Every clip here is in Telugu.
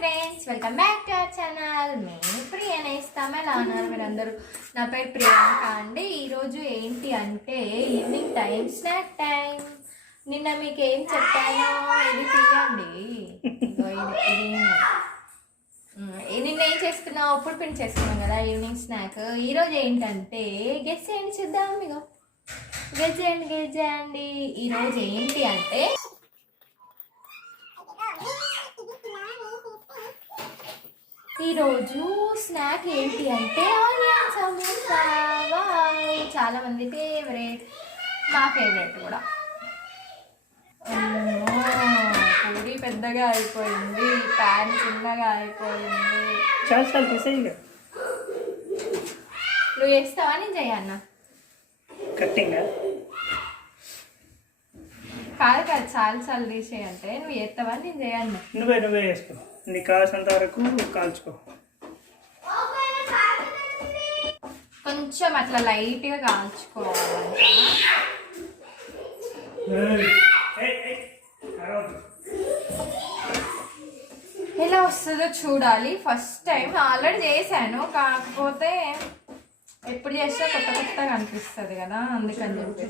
Friends, welcome back to our channel. మేము ప్రియనే ఇస్తాము. ఎలా ఉన్నారు మీరందరూ? నా పేరు ప్రియాంక అండి. ఈరోజు ఏంటి అంటే ఈవినింగ్ టైం, స్నాక్ టైం. నిన్న మీకు ఏం చెప్పాను, ఇది తీయండి. నిన్న ఏం చేసుకున్నావు? ఉప్పుడు పిండి చేసుకున్నాం కదా ఈవినింగ్ స్నాక్. ఈరోజు ఏంటంటే గెస్ చేయండి, చూద్దాం. మీకు గెస్ చేయండి. ఈరోజు ఏంటి అంటే ఈరోజు స్నాక్ ఏంటి అంటే ఆనియన్ సమోసా. చాలా మంది ఫేవరెట్, మా ఫేవరెట్ కూడా. పూరి పెద్దగా అయిపోయింది, ప్యాన్ చిన్నగా అయిపోయింది. చాలా తీసేయండి. నువ్వు చేస్తావా నేను చేయన్నా? కట్టింగ్ కాదు చాలా తీసేయంటే నువ్వు చేస్తావా నేను చేయన్నా? నువ్వే చేసుకో. నీకు కావాల్సినంత వరకు కాల్చుకో. కొంచెం అట్లా లైట్గా కాల్చుకోవాలి. ఎలా వస్తుందో చూడాలి. ఫస్ట్ టైం ఆల్రెడీ చేశాను, కాకపోతే ఎప్పుడు చేసినా కొత్తగా అనిపిస్తుంది కదా, అందుకని చెప్పి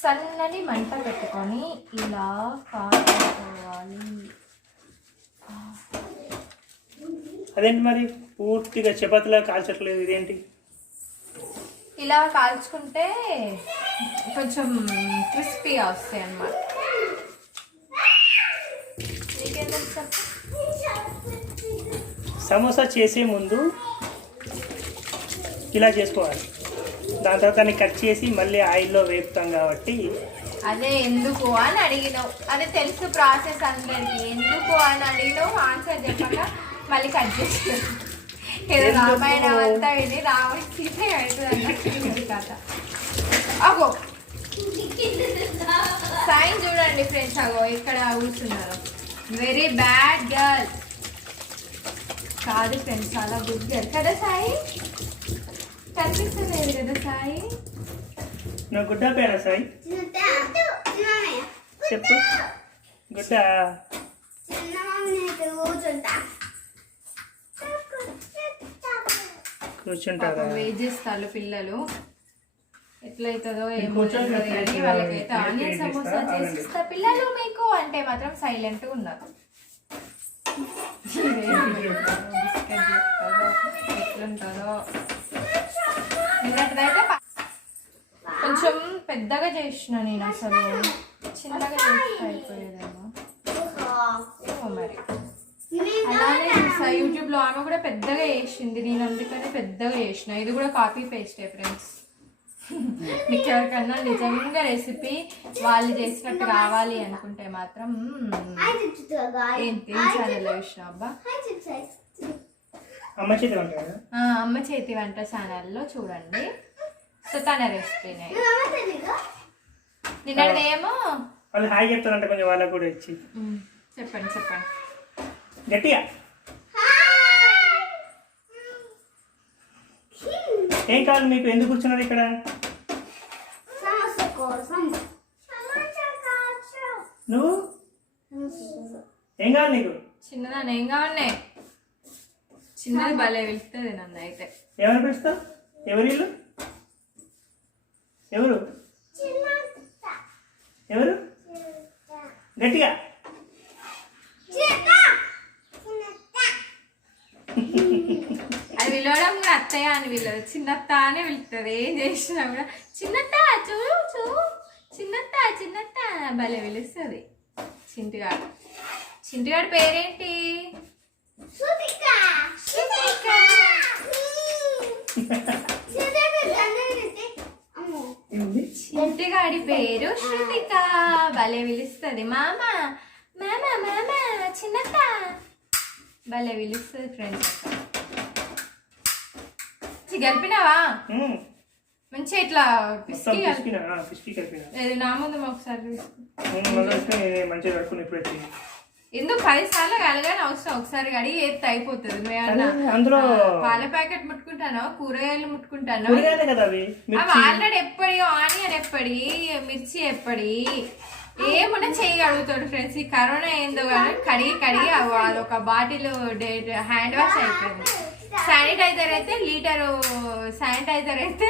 సన్నని మంట పెట్టుకొని ఇలా కాల్చుకోవాలి. అదేంటి మరి పూర్తిగా చపాతీలా కాల్చట్లేదు, ఇదేంటి? ఇలా కాల్చుకుంటే కొంచెం క్రిస్పీగా వస్తాయి అన్నమాట. సమోసా చేసే ముందు ఇలా చేసుకోవాలి. దాని తర్వాత దాన్ని కట్ చేసి మళ్ళీ ఆయిల్లో వేపుతాం కాబట్టి. అదే ఎందుకు అని అడిగినావు, అదే తెలుసు ప్రాసెస్ అందరికి. ఎందుకు అని అడిగినావు, ఆన్సర్ చెప్పక మళ్ళీ కట్ చేస్తాను. ఏదో రామాయణం అంతా ఇది రాముడి సీత అవుతుంది కథ. అగో సైన్ చూడండి ఫ్రెండ్స్, అగో ఇక్కడ కూర్చున్నారు. వెరీ బ్యాడ్ గర్ల్ కాదు ఫ్రెండ్స్, చాలా గుడ్ గర్ల్ కదా సాయి. కనిపిస్తలేదు కదా సాయి? నువ్వు గుడ్డ పేరా సాయి? చెప్పు. గుడ్డ కూర్చుంటారా? వెయిట్ చేస్తారు పిల్లలు, ఎట్లయితుందో ఏమో అని. వాళ్ళకైతే ఆనియన్ సమోసా చేసిస్తా పిల్లలు మీకు అంటే మాత్రం సైలెంట్గా ఉన్నారు. ఎట్లుంటుందో. నిన్నటిదైతే కొంచెం పెద్దగా చేసిన నేను, అసలు చిన్నగా చేస్తే అయిపోయేదేమో మరి. అలానే చూసా యూట్యూబ్లో, ఆమె కూడా పెద్దగా చేసింది, నేను అందుకనే పెద్దగా చేసిన. ఇది కూడా కాపీ పేస్టే ఫ్రెండ్స్. మీకు ఎవరికన్నా నిజంగా రెసిపీ వాళ్ళు చేసినట్టు కావాలి అనుకుంటే మాత్రం ఏంటి ఛానల్లో చూసిన అబ్బా, అమ్మ చేతి వంట ఛానల్లో చూడండి. సో తన రెసిపీనే. నిన్నదేమో వాళ్ళు హాయ్ చెప్తారంటే కొంచెం వాళ్ళకు కూడా ఇచ్చి చెప్పండి గట్టిగా. ఏం కావాలి మీకు? ఎందుకు కూర్చున్నారు ఇక్కడ? నువ్వు ఏం కావాలి నీకు? చిన్నదాన్ని ఏం కావాలి? చిన్నది భలే వెళ్తుంది నన్ను అయితే. ఎవరు పిలుస్తావు? ఎవరు ఇల్లు? ఎవరు గట్టిగా. అది పిలవడం కూడా అత్తయ్య అని పిలవదు, చిన్నత్త అని పిలుస్తుంది. ఏం చేసినా కూడా చిన్నత్త చూ చిన్నత్త భలే పిలుస్తుంది. చింటిగాడు పేరేంటి? చింటిగాడి పేరు శృతిక. భలే పిలుస్తుంది. మామ చిన్నత్త భలే పిలుస్తుంది ఫ్రెండ్స్. కలిపినావా మంచిగా ఇట్లా పిసికి నా ముందు ఒకసారి ఎందుకు 10 సార్లు కలగానే అవసరం, ఒకసారి కడిగి ఎత్తి అయిపోతుంది. అందులో పాల ప్యాకెట్ ముట్టుకుంటాను, కూరగాయలు ముట్టుకుంటాను. అవి ఆల్రెడీ ఎప్పటి ఆనియన్ ఎప్పటి, మిర్చి ఎప్పటి, ఏమన్నా చెయ్యి కడుగుతాడు ఫ్రెండ్స్. ఈ కరోనా ఏందో కానీ కడిగి అదొక బాటిల్ హ్యాండ్ వాష్ అయిపోయింది. శానిటైజర్ అయితే లీటరు శానిటైజర్ అయితే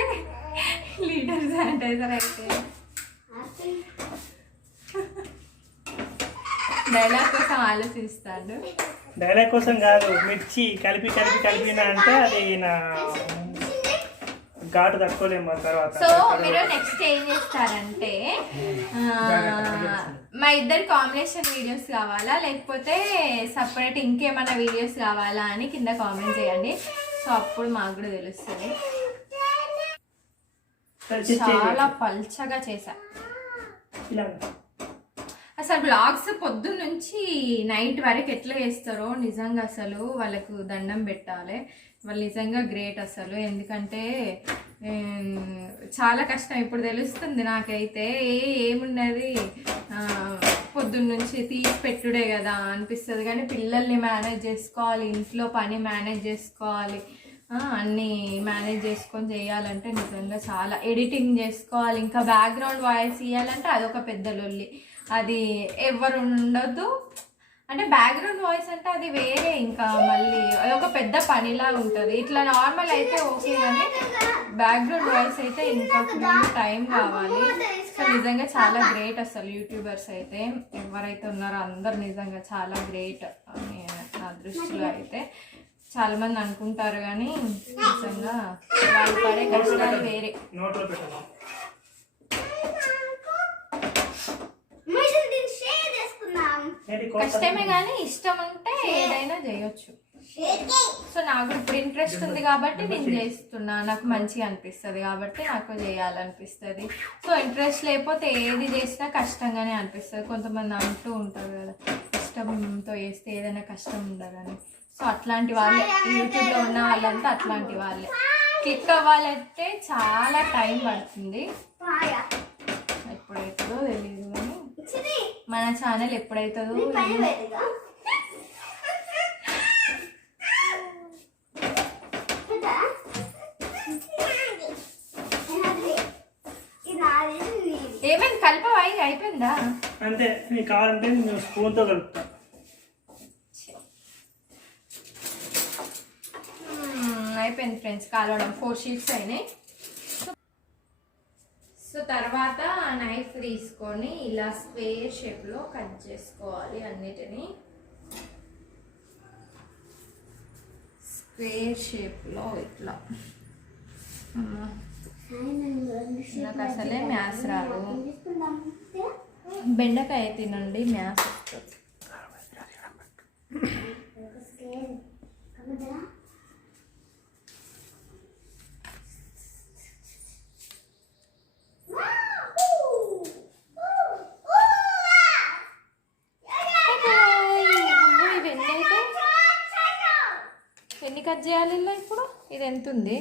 డైలాగ్ కోసం ఆలోచిస్తాడు. డైలాగ్ కోసం కాదు, మిర్చి కలిపినా అంటే అది నా ఘాటు తట్టుకోలేము తర్వాత. సో మీరు నెక్స్ట్ ఏం చేస్తారంటే మా ఇద్దరు కాంబినేషన్ వీడియోస్ కావాలా లేకపోతే సపరేట్ ఇంకేమైనా వీడియోస్ కావాలా అని కింద కామెంట్ చేయండి. సో అప్పుడు మాకు కూడా తెలుస్తుంది. చాలా పల్చగా చేశా. అసలు బ్లాగ్స్ పొద్దున్న నుంచి నైట్ వరకు ఎట్లా చేస్తారో నిజంగా అసలు వాళ్ళకు దండం పెట్టాలి. వాళ్ళు నిజంగా గ్రేట్ అసలు. ఎందుకంటే చాలా కష్టం ఇప్పుడు తెలుస్తుంది నాకైతే. ఏమున్నది పొద్దున్న నుంచి తీసి పెట్టుడే కదా అనిపిస్తుంది, కానీ పిల్లల్ని మేనేజ్ చేసుకోవాలి, ఇంట్లో పని మేనేజ్ చేసుకోవాలి, అన్నీ మేనేజ్ చేసుకొని చేయాలంటే నిజంగా చాలా ఎడిటింగ్ చేసుకోవాలి. ఇంకా బ్యాక్గ్రౌండ్ వాయిస్ ఇవ్వాలంటే అదొక పెద్ద లొల్లి. అది ఎవరు ఉండొద్దు అంటే బ్యాక్గ్రౌండ్ వాయిస్ అంటే అది వేరే, ఇంకా మళ్ళీ అదొక పెద్ద పనిలా ఉంటుంది. ఇట్లా నార్మల్ అయితే ఓకే, కానీ బ్యాక్గ్రౌండ్ వాయిస్ అయితే ఇంకా ఫుల్ టైం కావాలి. సో నిజంగా చాలా గ్రేట్ అసలు యూట్యూబర్స్ అయితే ఎవరైతే ఉన్నారో అందరు నిజంగా చాలా గ్రేట్ అని నా దృష్టిలో అయితే. చాలా మంది అనుకుంటారు కానీ నిజంగా వాళ్ళు పడే కష్టాలు వేరే. కష్టమే కానీ ఇష్టం ఉంటే ఏదైనా చేయొచ్చు. సో నాకు ఇప్పుడు ఇంట్రెస్ట్ ఉంది కాబట్టి నేను చేస్తున్నా, నాకు మంచిగా అనిపిస్తుంది కాబట్టి నాకు చేయాలనిపిస్తుంది. సో ఇంట్రెస్ట్ లేకపోతే ఏది చేసినా కష్టంగానే అనిపిస్తుంది. కొంతమంది అంటూ ఉంటారు కదా ఇష్టంతో చేస్తే ఏదైనా కష్టం ఉండదని. సో అట్లాంటి వాళ్ళే యూట్యూబ్లో ఉన్న వాళ్ళంతా అట్లాంటి వాళ్ళే. క్లిక్ అవ్వాలంటే చాలా టైం పడుతుంది, ఎప్పుడైతుందో తెలియదు కానీ మన ఛానల్ ఎప్పుడైతుందో. ఏమైంది కలిపవా? అయిపోయిందా? అంతే. నీకు కావాలంటే నేను స్పూన్తో కలుపుతా. అయిపోయింది ఫ్రెండ్స్ కాలవడం. 4 షీట్స్ అయినాయి. సో తర్వాత నైఫ్ తీసుకొని ఇలా స్క్వేర్ షేప్లో కట్ చేసుకోవాలి. అన్నిటినీ స్క్వేర్ షేప్లో ఇట్లా. నాకు అసలే మ్యాథ్స్ రాదు. బెండకాయ తినండి మ్యాథ్స్ వస్తుంది. ఎన్ని కట్ చేయాలి ఇలా ఇప్పుడు? ఇది ఎంత ఉంది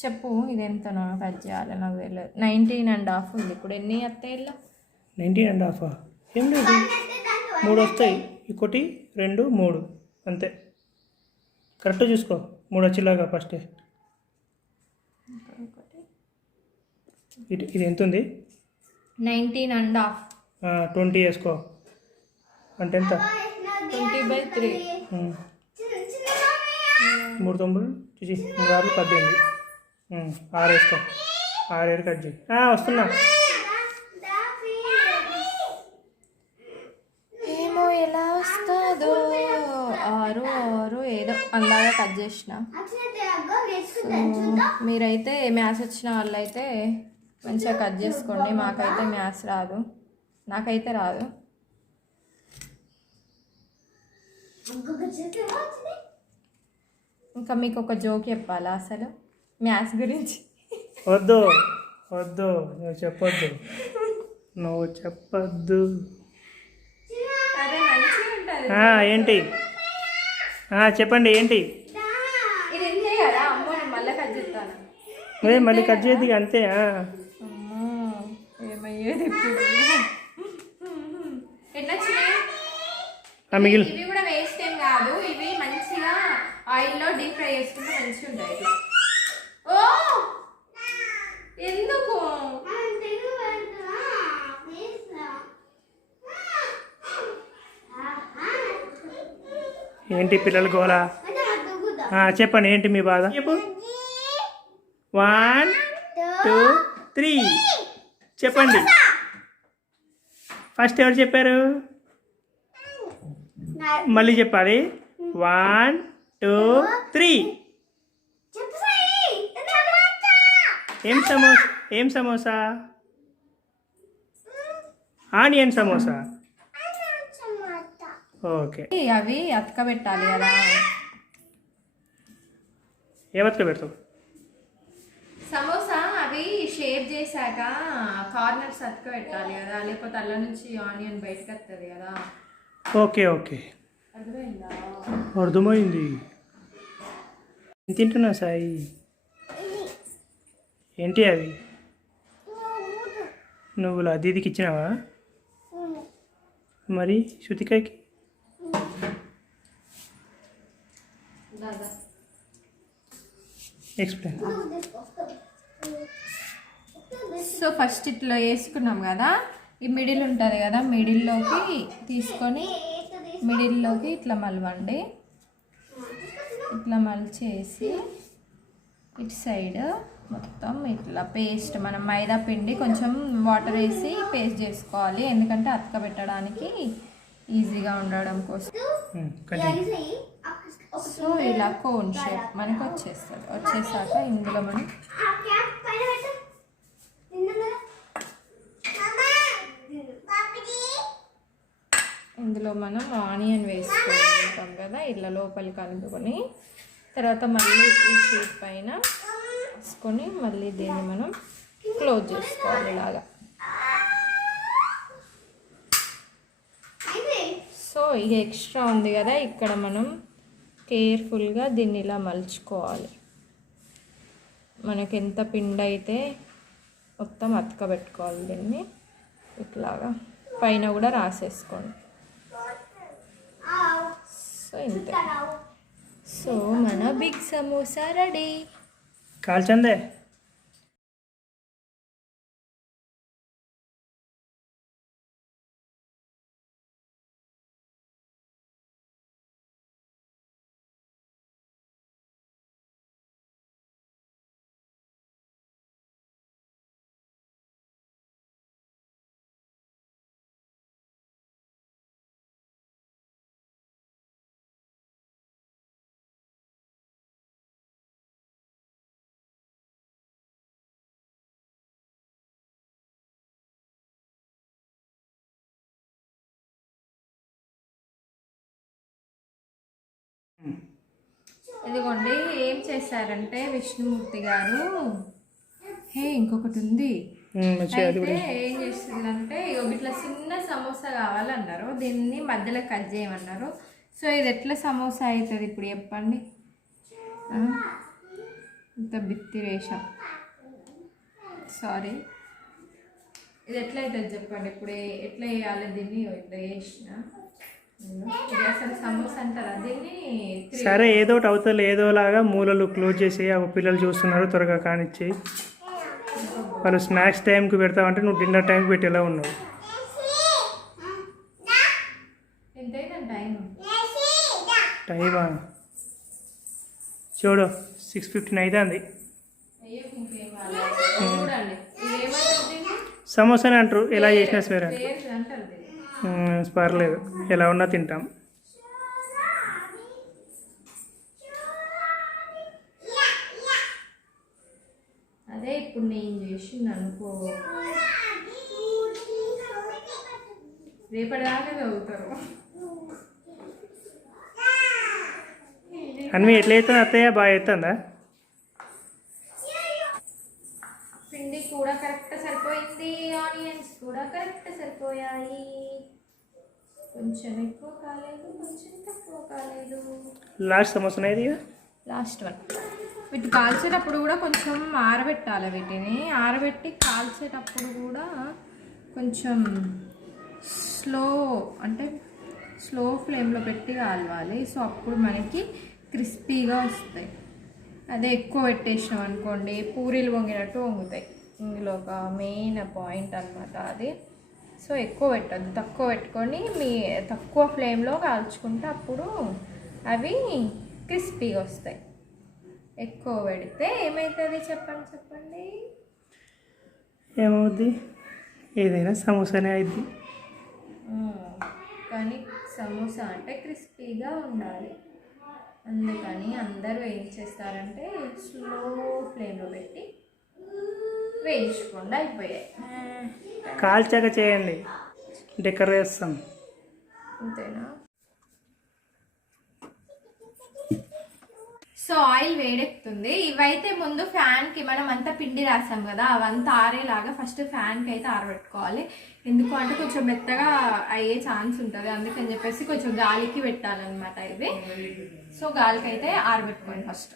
చెప్పు, ఇది ఎంతనో కట్ చేయాలి నాకు తెలియదు. 19.5 ఉంది. ఇప్పుడు ఎన్ని వస్తాయి ఇలా? 19.5 ఏం లేదు, 3 వస్తాయి. 1 2 3 అంతే. కరెక్ట్ చూసుకో, 3 వచ్చేలాగా ఫస్ట్. ఇది ఎంత ఉంది? 19.5. 20 వేసుకో అంటే ఎంత? 20/3. 3 9 చూసి 6 18. 6 వేసుకో. 6 కట్ చేయి. వస్తున్నా. ఏమో ఎలా వస్తుందో. 6 ఏదో అలాగా కట్ చేసిన. మీరైతే మ్యాథ్స్ వచ్చిన వాళ్ళైతే మంచిగా కట్ చేసుకోండి. మాకైతే మ్యాథ్స్ రాదు, నాకైతే రాదు. ఇంకా మీకు ఒక జోక్ చెప్పాలా అసలు మ్యాథ్స్ గురించి? వద్దు వద్దు, నువ్వు చెప్పొద్దు, నువ్వు చెప్పొద్దు. ఏంటి చెప్పండి ఏంటి? అదే మళ్ళీ కట్ చేద్ది అంతే. ఏమయ్యేది ఇప్పుడు? ఇవి కూడా వేస్ట్ ఏం కాదు, ఇవి మంచిగా ఆయిల్లో డీప్ ఫ్రై చేసుకుంటే మంచిగా ఉంటాయి. ఓ ఎందుకు ఏంటి పిల్లలు గోలా? చెప్పండి ఏంటి మీ బాధ? చెప్పు. 1 2 3 చెప్పండి. ఫస్ట్ ఎవరు చెప్పారు? మళ్ళీ చెప్పాలి. 1 2 3. ఏం సమోసా? ఆనియన్ సమోసా. ఓకే. అవి అతకబెట్టాలి కదా. ఏమతక పెడతావు? సమోసా అవి షేప్ చేశాక కార్నర్స్ అతకబెట్టాలి కదా, లేకపోతే అల్ల నుంచి ఆనియన్ బయటకు వస్తుంది కదా. ఓకే ఓకే అర్థమైందా? అర్థమైంది. తింటున్నా సాయి. ఏంటి అవి? నువ్వులు దీదికి ఇచ్చినావా? మరి శృతికాకి? ఎక్స్ప్లెయిన్. సో ఫస్ట్ ఇట్లా వేసుకున్నాం కదా, ఈ మిడిల్ ఉంటుంది కదా, మిడిల్లోకి తీసుకొని మిడిల్లోకి ఇట్లా మలవండి. ఇట్లా మలిచేసి ఇటు సైడ్ మొత్తం ఇట్లా పేస్ట్, మనం మైదా పిండి కొంచెం వాటర్ వేసి పేస్ట్ చేసుకోవాలి, ఎందుకంటే అతకబెట్టడానికి ఈజీగా ఉండడం కోసం. సో ఇలా కోన్ షేప్ మనకి వచ్చేస్తుంది. వచ్చేసాక ఇందులో మనం ఆనియన్ వేసుకుంటాం కదా, ఇట్లా లోపలికి కలుపుకొని తర్వాత మళ్ళీ ఈ షీట్ పైన వేసుకొని మళ్ళీ దీన్ని మనం క్లోజ్ చేసుకోవాలి ఇలాగా. సో ఇక ఎక్స్ట్రా ఉంది కదా, ఇక్కడ మనం కేర్ఫుల్గా దీన్ని ఇలా మలుచుకోవాలి. మనకి ఎంత పిండి అయితే మొత్తం అతకబెట్టుకోవాలి దీన్ని. ఇట్లాగా పైన కూడా రాసేసుకోండి. సో ఇంతే. సో మన బిగ్ సమోసా రెడీ. కాల్చందే. ఇదిగోండి ఏం చేశారంటే విష్ణుమూర్తి గారు, ఇంకొకటి ఉంది. అయితే ఏం చేస్తుందంటే ఇట్లా చిన్న సమోసా కావాలన్నారు, దీన్ని మధ్యలో కట్ చేయమన్నారు. సో ఇది ఎట్లా సమోసా అవుతుంది ఇప్పుడు చెప్పండి? ఇంత బిత్తిరేషం. సారీ, ఇది ఎట్లా అవుతుంది చెప్పండి ఇప్పుడు? ఎట్లా వేయాలి దీన్ని? ఇట్లా వేసిన అసలు సమోసా అంటారా దీన్ని? సరే ఏదో ఒకటి అవుతుంది, ఏదోలాగా మూలలు క్లోజ్ చేసి పిల్లలు చూస్తున్నారు, త్వరగా కానిచ్చి. వాళ్ళు స్నాక్స్ టైంకి పెడతామంటే నువ్వు డిన్నర్ టైంకి పెట్టేలా ఉన్నావు. టైమా చూడు, 6:15 అవుతుంది. సమోసానే అంటారు, ఎలా చేసినా సరే పర్లేదు, ఎలా ఉన్నా తింటాం. అదే ఇప్పుడు నేను చేసింది అనుకో, రేపటిదాకా చదువుతారు. అన్నీ ఎట్లా అవుతుంది అత్తయ్య? బాగా అవుతుందా? పిండి కూడా కరెక్ట్ సరిపోయింది, ఆనియన్స్ కూడా కరెక్ట్ సరిపోయాయి. కొంచెం ఎక్కువ కాలేదు, కొంచెం తక్కువ కాలేదు. లాస్ట్ సమోసా ఇది, లాస్ట్ వన్. వీటి కాల్చేటప్పుడు కూడా కొంచెం ఆరబెట్టాలి. వీటిని ఆరబెట్టి కాల్చేటప్పుడు కూడా కొంచెం స్లో ఫ్లేమ్లో పెట్టి కాలవాలి. సో అప్పుడు మనకి క్రిస్పీగా వస్తాయి. అదే ఎక్కువ పెట్టేసినాం అనుకోండి, పూరీలు వంగినట్టు వంగుతాయి. ఇందులో ఒక మెయిన్ పాయింట్ అనమాట అది. సో ఎక్కువ పెట్టద్దు, తక్కువ పెట్టుకొని తక్కువ ఫ్లేమ్లో కాల్చుకుంటే అప్పుడు అవి క్రిస్పీగా వస్తాయి. ఎక్కువ పెడితే ఏమవుతుంది చెప్పండి. ఏమవుద్ది? ఏదైనా సమోసానే అయిద్ది. కానీ సమోసా అంటే క్రిస్పీగా ఉండాలి. అందుకని అందరూ ఏం చేస్తారంటే స్లో ఫ్లేమ్లో పెట్టి వేయించుకుండా అయిపోయాయి. కాల్చాక చేయండి, డెకర్ చేస్తాం. అంతేనా? సో ఆయిల్ వేడెక్కుతుంది. ఇవైతే ముందు ఫ్యాన్కి మనం అంతా పిండి రాసాం కదా, అవంతా ఆరేలాగా ఫస్ట్ ఫ్యాన్కి అయితే ఆరబెట్టుకోవాలి. ఎందుకు అంటే కొంచెం మెత్తగా అయ్యే ఛాన్స్ ఉంటుంది, అందుకని చెప్పేసి కొంచెం గాలికి పెట్టాలన్నమాట ఇవి. సో గాలికి అయితే ఆరబెట్టుకోండి ఫస్ట్.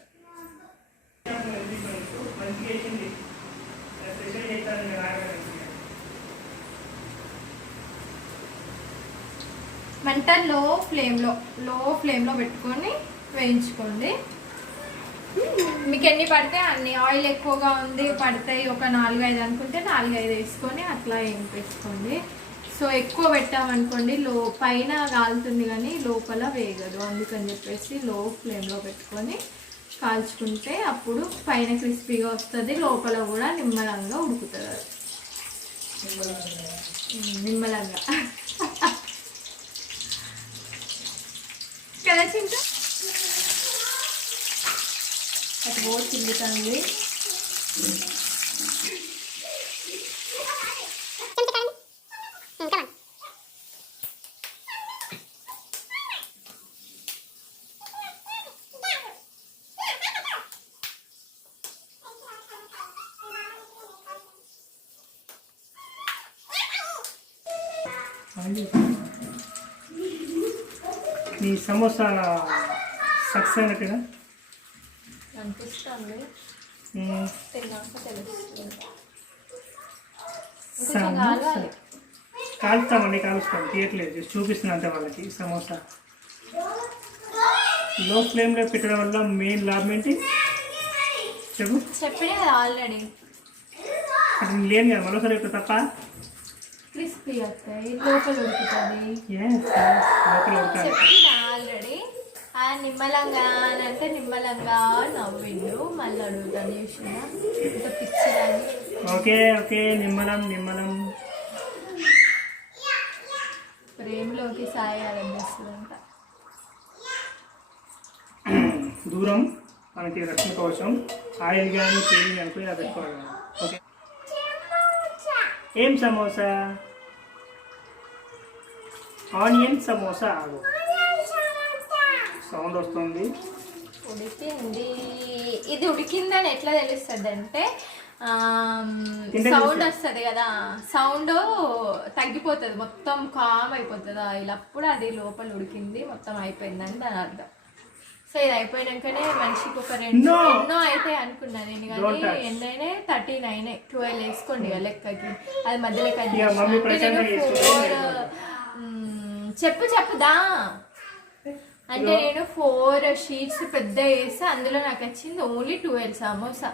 మంట లో ఫ్లేమ్లో పెట్టుకొని వేయించుకోండి. మీకు ఎన్ని పడితే అన్ని. ఆయిల్ ఎక్కువగా ఉంది పడతాయి ఒక 4-5 అనుకుంటే 4-5 వేసుకొని అట్లా వేసుకోండి. సో ఎక్కువ పెట్టామనుకోండి పైన కాలుతుంది కానీ లోపల వేగదు. అందుకని చెప్పేసి లో ఫ్లేమ్లో పెట్టుకొని కాల్చుకుంటే అప్పుడు పైన క్రిస్పీగా వస్తుంది, లోపల కూడా నిమ్మలంగా ఉడుకుతుంది. అది నిమ్మలంగా కదా చింటూ? అది బోట్ తిరుగుతుంది. మీ సమోసా సక్సెస్ అయినట్టుగా అనిపిస్తుంది. తిన్నాక తెలుస్తుంది. కాలుస్తామండి, కాలుస్తాం, తీయట్లేదు, చూపిస్తుంది అంతే వాళ్ళకి. సమోసా లో ఫ్లేమ్లో పెట్టడం వల్ల మెయిన్ లాభం ఏంటి చెప్పినా కదా ఆల్రెడీ. అది లేని కదా, మరోసారి ఇప్పుడు తప్ప క్రిస్పీ వస్తాయి, లోపల ఉడుకుతుంది. చెప్పినా ఆల్రెడీ. నిమ్మలంగా అని అంటే నిమ్మలంగా నవ్విండు, మళ్ళీ అడుగుతాను చూసిన ఇంత పిచ్చిదాన్ని. ఓకే నిమ్మలం ప్రేమలోకి సాయాలనిపిస్తుందంట. దూరం మనకి రక్షణ కవచం. ఆయిల్ కానీ తేలి అనుకుని అది పెట్టుకోవాలి. ఓకే, ఏం సమోసా? ఆనియన్ సమోసా. సౌండ్ వస్తుంది. ఉడికింది. ఇది ఉడికిందని ఎట్లా తెలుస్తుంది అంటే సౌండ్ వస్తుంది కదా, సౌండ్ తగ్గిపోతుంది, మొత్తం కామ్ అయిపోతుంది ఆయిల్. అప్పుడు అది లోపల ఉడికింది, మొత్తం అయిపోయిందని దాని అర్థం. సో ఇది అయిపోయినాకనే మనిషికి ఒక 2 ఎన్నో అయితే అనుకున్నా నేను, కానీ ఎన్నైనా 13 అయినాయి. 12 వేసుకోండి ఇక లెక్కకి. అది మధ్యలో చెప్పుదా అంటే నేను 4 షీట్స్ పెద్ద వేసి అందులో నాకు వచ్చింది ఓన్లీ 12 సమోసా.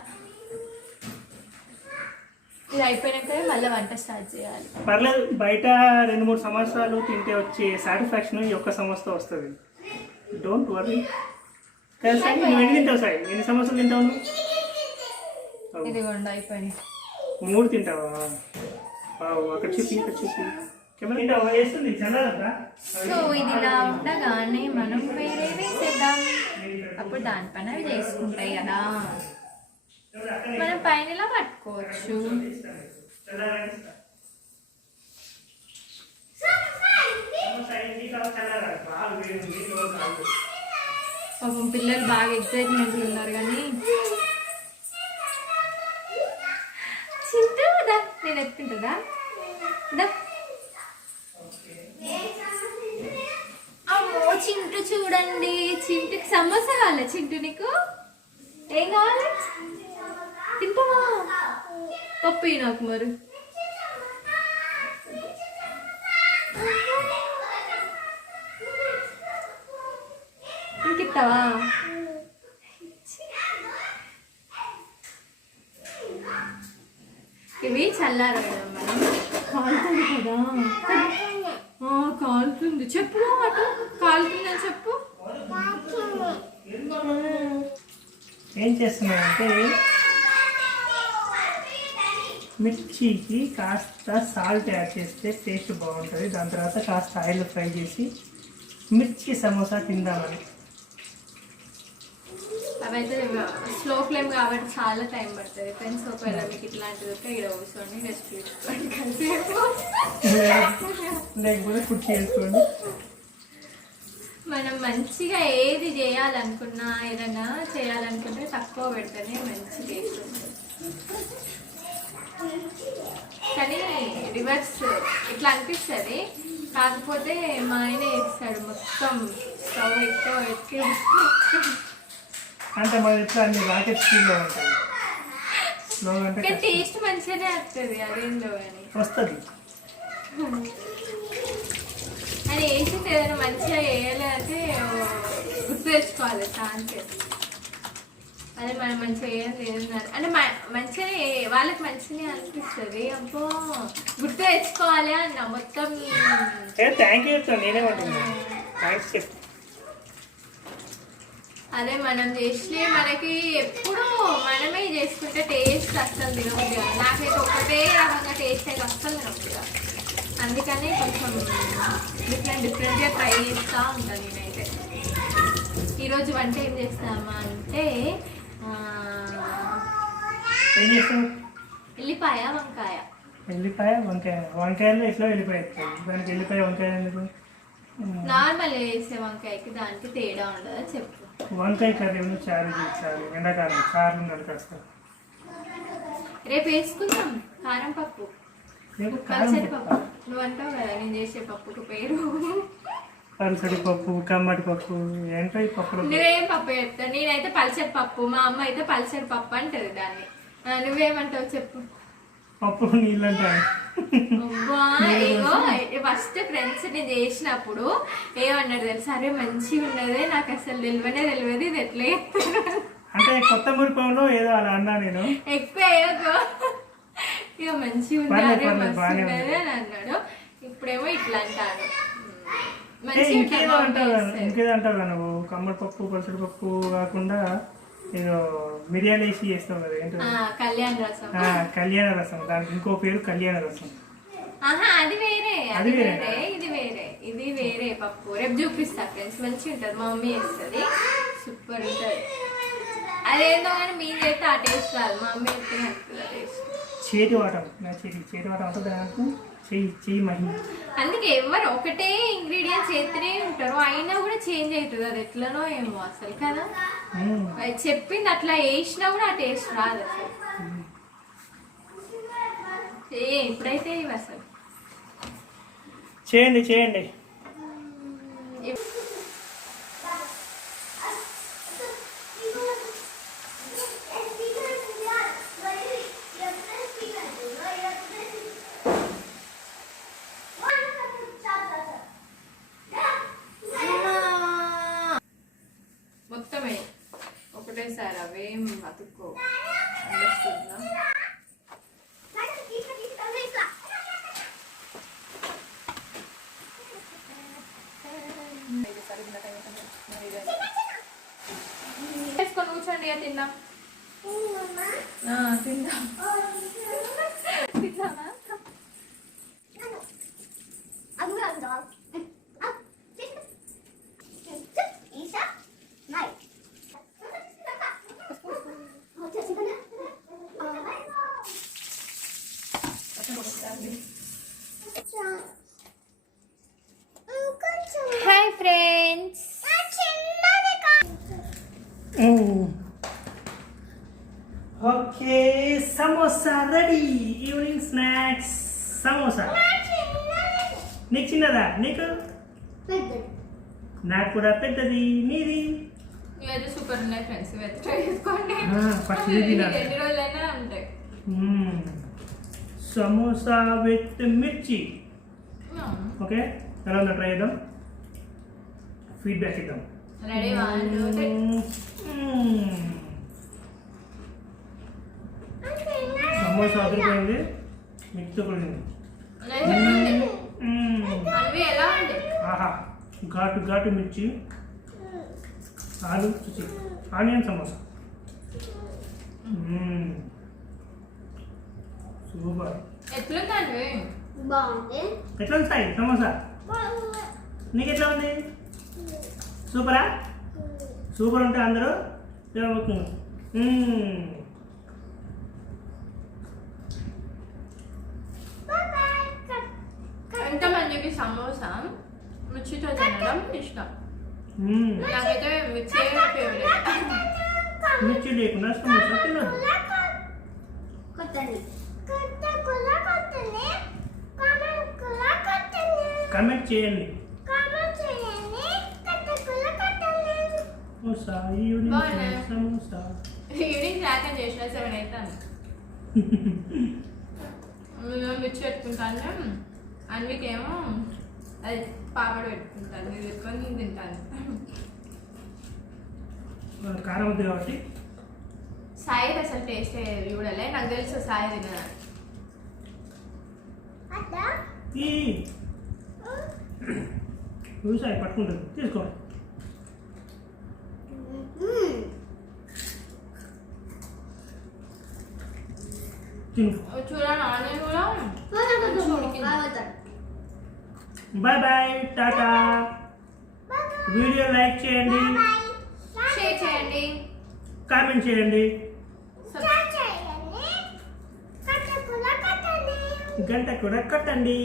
ఇది అయిపోయినాక మళ్ళీ వంట స్టార్ట్ చేయాలి. పర్లేదు, బయట 2-3 సమోసాలు తింటే వచ్చే సాటిస్ఫాక్షన్ ఈ ఒక్క సమోసా వస్తుంది. Don't worry. నువ్వు ఎన్ని తింటావు సాయి? ఎన్ని సమోసాలు తింటావు? ఇదిగోండి అయిపోయినాయి. 3 తింటావా? అక్కడ చూపి, ఇక్కడ చూపి. సో ఇది ఇలా ఉండగానే మనం వేరే వేసేద్దాం. అప్పుడు దానిపైన అవి చేసుకుంటాయి కదా, మనం పైన ఇలా పట్టుకోవచ్చు. పాపం పిల్లలు బాగా ఎక్సైట్మెంట్ ఉన్నారు కానీ చింటుందా? నేను ఎత్తుకుంటుందా? అమ్మో చింటూ చూడండి, చింటుకి సమోసా కావాలా? చింటూ నీకు ఏం కావాలి? తింటావా? పప్పు నాకు మరి. ఇంకిస్తావా? ఇవి చల్లారు కదా మనం. కాలుతుంది కదా, కాలుతుంది. చెప్పు అటు కాలుతుందని చెప్పు. ఏం చేస్తున్నానంటే మిర్చికి కాస్త సాల్ట్ యాడ్ చేస్తే టేస్ట్ బాగుంటుంది. దాని తర్వాత కాస్త ఆయిల్ ఫ్రై చేసి మిర్చి సమోసా తిందామని. అవైతే స్లో ఫ్లేమ్ కాబట్టి చాలా టైం పడుతుంది ఫ్రెండ్స్. ఒకవేళ మీకు ఇట్లాంటిది వస్తే ఇక్కడ కూర్చొని రెస్ట్ తీసుకోండి లేకపోతే కుర్చీ వేసుకోండి. మనం మంచిగా ఏది చేయాలనుకున్నా ఏదైనా చేయాలనుకుంటే తక్కువ పెడితేనే మంచి టేస్ట్ ఉంటుంది. కానీ రివర్స్ ఇట్లా అనిపిస్తుంది. కాకపోతే మా ఆయన వేస్తాడు మొత్తం స్టవ్ ఎక్కువ ఎక్కి అంటే మరి ఎట్లా అన్ని రాకెట్ స్పీడ్లో ఉంటుంది. స్లో అంటే టేస్ట్ మంచిగానే వస్తుంది. అదేందో అని వస్తుంది. అని వేసింది ఏదైనా మంచిగా వేయాలి అంటే గుర్తు తెచ్చుకోవాలి ఛాన్స్. అదే మనం మంచిగా వేయాలి లేదన్నారు అంటే మంచిగా వాళ్ళకి మంచిగా అనిపిస్తుంది. అబ్బో గుర్తు తెచ్చుకోవాలి అన్న మొత్తం. థ్యాంక్ యూ చెప్తాను నేనేమంటున్నా. థ్యాంక్స్ చెప్పు. అదే మనం చేసి మనకి ఎప్పుడు మనమే చేసుకుంటే టేస్ట్ అస్సలు తినబుద్ది కాదు. నాకైతే ఒకటే రకంగా టేస్ట్ అయితే అస్సలు తినబుద్ది కాదు. అందుకని కొంచెం డిఫరెంట్గా ట్రై చేస్తూ ఉంటాను నేనైతే. ఈరోజు వంట ఏం చేస్తామా అంటే ఎల్లిపాయ వంకాయ. ఎల్లిపాయ వంకాయ. వంకాయలో ఎట్లా వెళ్ళిపోయి దానికి ఎల్లిపాయ వంకాయ ఎందుకు? నార్మల్ వేసే వంకాయకి దానికి తేడా ఉండదా చెప్పు. వంకాయ కర్రీ చారు చేస్తారు ఎండాకాలం. చారు ఉండాలి కాస్త. రేపు వేసుకుందాం కారం పప్పు, పల్సటి పప్పు. నువ్వు అంటావు కదా నేను చేసే పప్పుకు పేరు పల్సటి పప్పు, కమ్మటి పప్పు. ఏంటో ఈ పప్పులు. నువ్వేం పప్పు చెప్తావు? నేనైతే పల్సటి పప్పు, మా అమ్మ అయితే పల్సటి పప్పు అంటది దాన్ని. నువ్వేమంటావు చెప్పు? పప్పు నీళ్ళంటారు. ఫస్ట్ ఫ్రెండ్స్ నేను చేసినప్పుడు ఏమన్నాడు తెలుసా? అరే మంచిగా ఉన్నదే, నాకు అసలు తెలియదు ఇది ఎట్లా అంటే కొత్త మురిపంలో ఏదో అలా అన్నా నేను. ఎక్కువ ఇక మంచిగా ఉంది అరే మస్తు ఉన్నది అని అన్నాడు. ఇప్పుడేమో ఇట్లా అంటాను. ఇంకేదో అంటావు కదా నువ్వు. కమ్మడి పప్పు పలసడి పప్పు కాకుండా ఏదో మిరియాలు వేసి చేస్తావు కదా. ఏంటో కళ్యాణ రసం. కళ్యాణ రసం. దానికి ఇంకో పేరు కళ్యాణ రసం. అది వేరే, అది వేరే, ఇది వేరే, ఇది వేరే పప్పు. రేపు చూపిస్తా ఫ్రెండ్స్. మంచిగా ఉంటుంది. మా మమ్మీ చేస్తుంది, సూపర్ ఉంటుంది. అదేందో కానీ మీరు చేస్తే ఆ టేస్ట్ రాదు. మా మమ్మీ చెప్తే నచ్చుతుంది ఆ టేస్ట్. చేతి వాటం ఉంటుంది నాకు. చెయ్యి మహి. అందుకే ఎవరు ఒకటే ఇంగ్రీడియంట్స్ చేస్తూనే ఉంటారు, అయినా కూడా చేంజ్ అవుతుంది. అది ఎట్లనో ఏమో అసలు కదా. చెప్పింది అట్లా వేసినా కూడా ఆ టేస్ట్ రాదు అసలు. ఎప్పుడైతే ఇవి అసలు చేయండి. మొత్తమే ఒకటేసారి అవేం అతుక్కో. అండర్స్టూడ్నా? వేసుకొని కూర్చోండి ఇక తిందాం. తిందామా? Hi friends. Okay, samosa ready. Evening snacks samosa. నీకు చిన్నదా? నీకు? నాకు కూడా పెద్దది. నీది? ఇవైతే సూపర్ ఉన్నాయి ఫ్రెండ్స్. ఇవైతే ట్రై చేసుకోండి. ఎన్ని రోజులైనా ఉంటాయి. సమోసా విత్ మిర్చి. ఓకే, ఎలా ఉందో ట్రై చేద్దాం. ఫీడ్బ్యాక్ ఇద్దాం. రెడీ? 1 2 3. సమోసా అదిరిపోయింది. మిర్చి కొలింది. అవి ఎలా ఉంటాయి? ఆహా, ఘాటు మిర్చి. ఆలు ఆనియన్ సమోసా. సూపర్. ఎట్లుందండి? బాగుంది. ఎట్లా ఉంది సాయి సమోసా? నీకు ఎట్లా ఉంది? సూపరా? సూపర్ ఉంటే అందరూ ఎంతమందికి సమోసా మిర్చితో తినడం ఇష్టం? నాకైతే మిర్చి ఫేవరెట్. మిర్చి లేకుండా సమోసా తినదు. కమెంట్ చేయండి. Samosa evening samosa. Evening snack చేసిన 7 అవుతాను. మేము మిర్చి పెట్టుకుంటాను, అన్వికేమో అది పాపడ పెట్టుకుంటాను. ఇది పెట్టుకొని నేను తింటాను. కారం ఉంది కాబట్టి సాయి అసలు టేస్ట్ చూడలే. నాకు తెలుసు సాయి తినదని. సాయి పట్టుకుంటుంది, తీసుకో. చూడండి ఆనియన్ కూడా bye bye, tata. Video like చేయండి, షేర్ చేయండి, కామెంట్ చేయండి, గంట కూడా కట్టండి.